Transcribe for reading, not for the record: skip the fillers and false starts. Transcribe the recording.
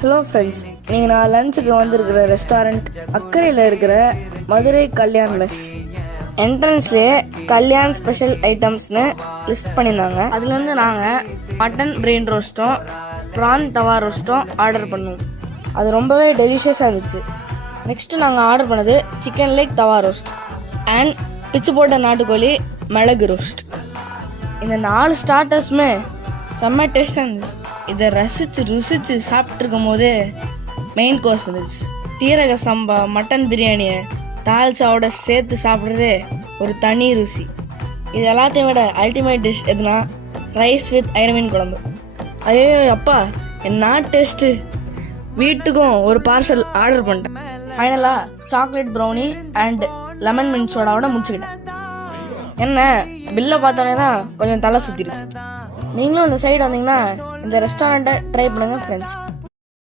Hello friends, நீங்கள் நான் லஞ்சுக்கு வந்திருக்கிற ரெஸ்டாரண்ட் அக்கறையில் இருக்கிற மதுரை கல்யாண் மெஸ். என்ட்ரன்ஸ்லேயே கல்யாண் ஸ்பெஷல் ஐட்டம்ஸ்னு லிஸ்ட் பண்ணியிருந்தாங்க. அதுலேருந்து நாங்கள் மட்டன் பிரெயின் ரோஸ்ட்டும் ப்ரான் தவா ரோஸ்ட்டும் ஆர்டர் பண்ணோம். அது ரொம்பவே டெலிஷியஸாக இருந்துச்சு. நெக்ஸ்ட்டு நாங்கள் ஆர்டர் பண்ணது சிக்கன் லெக் தவா ரோஸ்ட் அண்ட் பிச்சு போட்ட நாட்டுக்கோழி மிளகு ரோஸ்ட். இந்த 4 ஸ்டார்டர்ஸுமே செம்ம டேஸ்டாக இருந்துச்சு. இதை ரசித்து ருசித்து சாப்பிட்ருக்கும் போதே மெயின் கோர்ஸ் வந்துச்சு. சீரக சம்பா மட்டன் பிரியாணியை தால்ச்சாவோட சேர்த்து சாப்பிட்றதே ஒரு தனி ருசி. இது எல்லாத்தையும் விட அல்டிமேட் டிஷ் எதுனா ரைஸ் வித் ஐரமீன் குழம்பு. ஐயோ அப்பா, என்ன டேஸ்ட்டு! வீட்டுக்கும் ஒரு பார்சல் ஆர்டர் பண்ணிட்டேன். ஃபைனலாக chocolate brownie and lemon mint சோடாவோட முடிச்சுக்கிட்டேன். என்ன பில்லை பார்த்தோன்னே தான் கொஞ்சம் தலை சுற்றிடுச்சு. நீங்களும் இந்த சைடு வந்தீங்கன்னா இந்த ரெஸ்டாரண்ட்டை ட்ரை பண்ணுங்கள் ஃப்ரெண்ட்ஸ்.